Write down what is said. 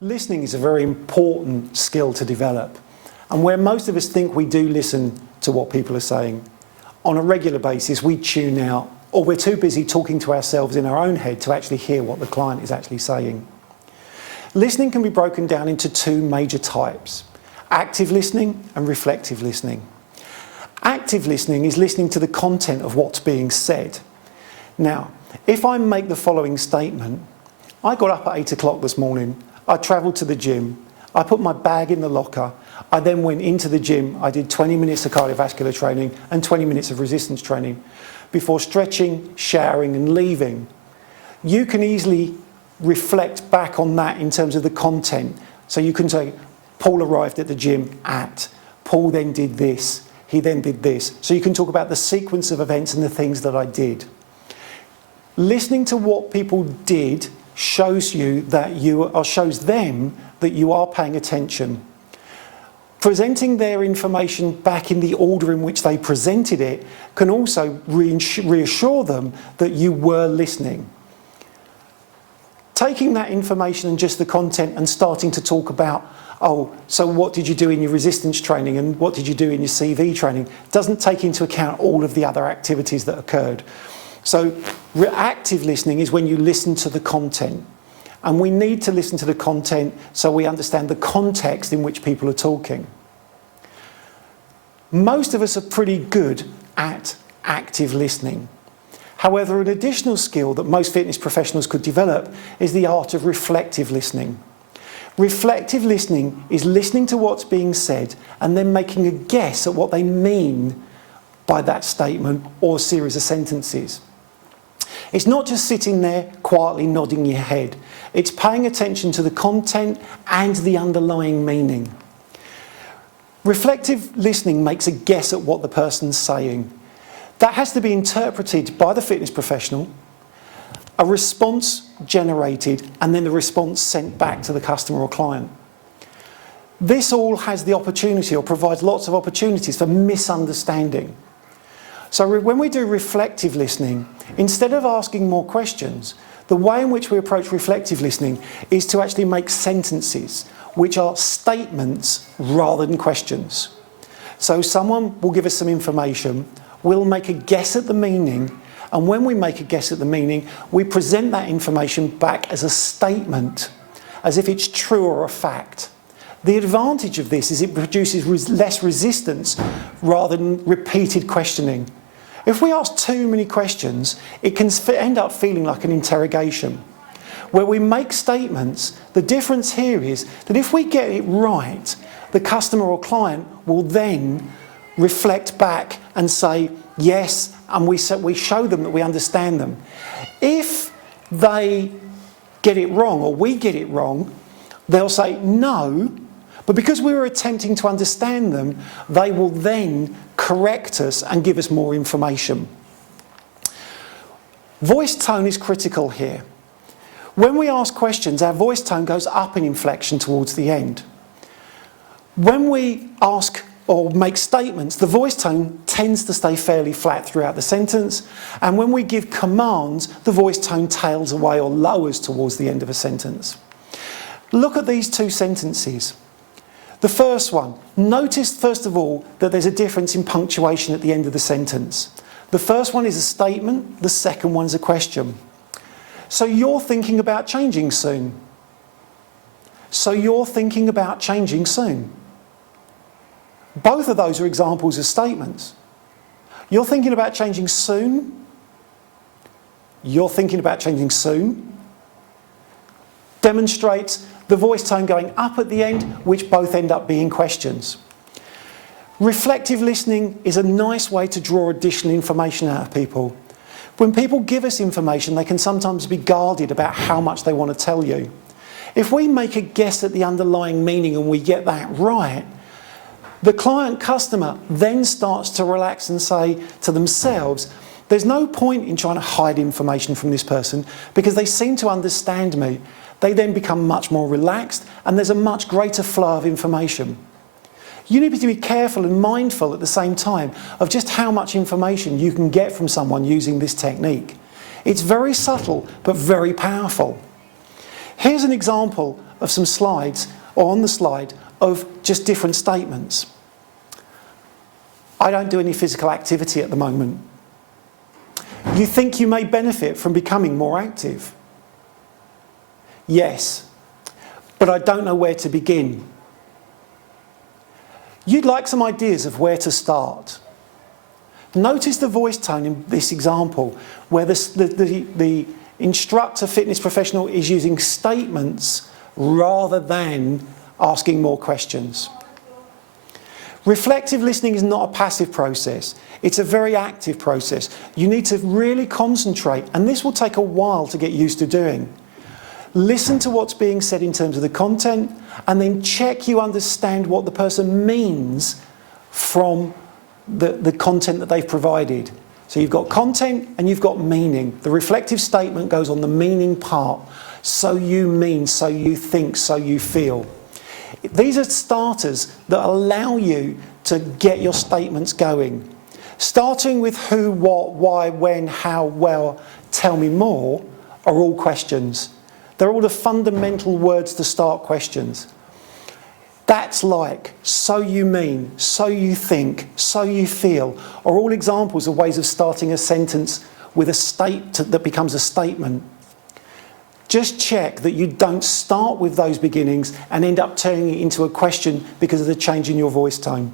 Listening is a very important skill to develop, and where most of us think we do listen to what people are saying, on a regular basis we tune out, or we're too busy talking to ourselves in our own head to actually hear what the client is actually saying. Listening can be broken down into two major types: active listening and reflective listening. Active listening is listening to the content of what's being said. Now, if I make the following statement: I got up at 8 o'clock this morning, I travelled to the gym, I put my bag in the locker, I then went into the gym, I did 20 minutes of cardiovascular training and 20 minutes of resistance training before stretching, showering and leaving. You can easily reflect back on that in terms of the content. So you can say, Paul arrived at the gym at, Paul then did this, he then did this. So you can talk about the sequence of events and the things that I did. Listening to what people did shows them that you are paying attention. Presenting their information back in the order in which they presented it can also reassure them that you were listening. Taking that information and just the content and starting to talk about, oh, so what did you do in your resistance training and what did you do in your CV training, doesn't take into account all of the other activities that occurred. So reactive listening is when you listen to the content. And we need to listen to the content so we understand the context in which people are talking. Most of us are pretty good at active listening. However, an additional skill that most fitness professionals could develop is the art of reflective listening. Reflective listening is listening to what's being said and then making a guess at what they mean by that statement or series of sentences. It's not just sitting there quietly nodding your head. It's paying attention to the content and the underlying meaning. Reflective listening makes a guess at what the person's saying. That has to be interpreted by the fitness professional, a response generated, and then the response sent back to the customer or client. This all has the opportunity, or provides lots of opportunities for misunderstanding. So when we do reflective listening, instead of asking more questions, the way in which we approach reflective listening is to actually make sentences which are statements rather than questions. So someone will give us some information, we'll make a guess at the meaning, and when we make a guess at the meaning, we present that information back as a statement, as if it's true or a fact. The advantage of this is it produces less resistance rather than repeated questioning. If we ask too many questions, it can end up feeling like an interrogation. Where we make statements, the difference here is that if we get it right, the customer or client will then reflect back and say yes, and we show them that we understand them. If they get it wrong, or we get it wrong, they'll say no, but because we were attempting to understand them, they will then correct us and give us more information. Voice tone is critical here. When we ask questions, our voice tone goes up in inflection towards the end. When we ask or make statements, the voice tone tends to stay fairly flat throughout the sentence, and when we give commands, the voice tone tails away or lowers towards the end of a sentence. Look at these two sentences. The first one, notice first of all that there's a difference in punctuation at the end of the sentence. The first one is a statement, the second one is a question. So you're thinking about changing soon. So you're thinking about changing soon. Both of those are examples of statements. You're thinking about changing soon. You're thinking about changing soon. Demonstrates the voice tone going up at the end, which both end up being questions. Reflective listening is a nice way to draw additional information out of people. When people give us information, they can sometimes be guarded about how much they want to tell you. If we make a guess at the underlying meaning and we get that right, the client customer then starts to relax and say to themselves, there's no point in trying to hide information from this person because they seem to understand me. They then become much more relaxed and there's a much greater flow of information. You need to be careful and mindful at the same time of just how much information you can get from someone using this technique. It's very subtle but very powerful. Here's an example of some slides, or on the slide, of just different statements. I don't do any physical activity at the moment. You think you may benefit from becoming more active? Yes, but I don't know where to begin. You'd like some ideas of where to start. Notice the voice tone in this example, where the instructor fitness professional is using statements rather than asking more questions. Reflective listening is not a passive process. It's a very active process. You need to really concentrate, and this will take a while to get used to doing. Listen to what's being said in terms of the content, and then check you understand what the person means from the content that they've provided. So you've got content and you've got meaning. The reflective statement goes on the meaning part. So you mean, so you think, so you feel. These are starters that allow you to get your statements going. Starting with who, what, why, when, how, well, tell me more are all questions. They're all the fundamental words to start questions. That's like, so you mean, so you think, so you feel, are all examples of ways of starting a sentence with a that becomes a statement. Just check that you don't start with those beginnings and end up turning it into a question because of the change in your voice tone.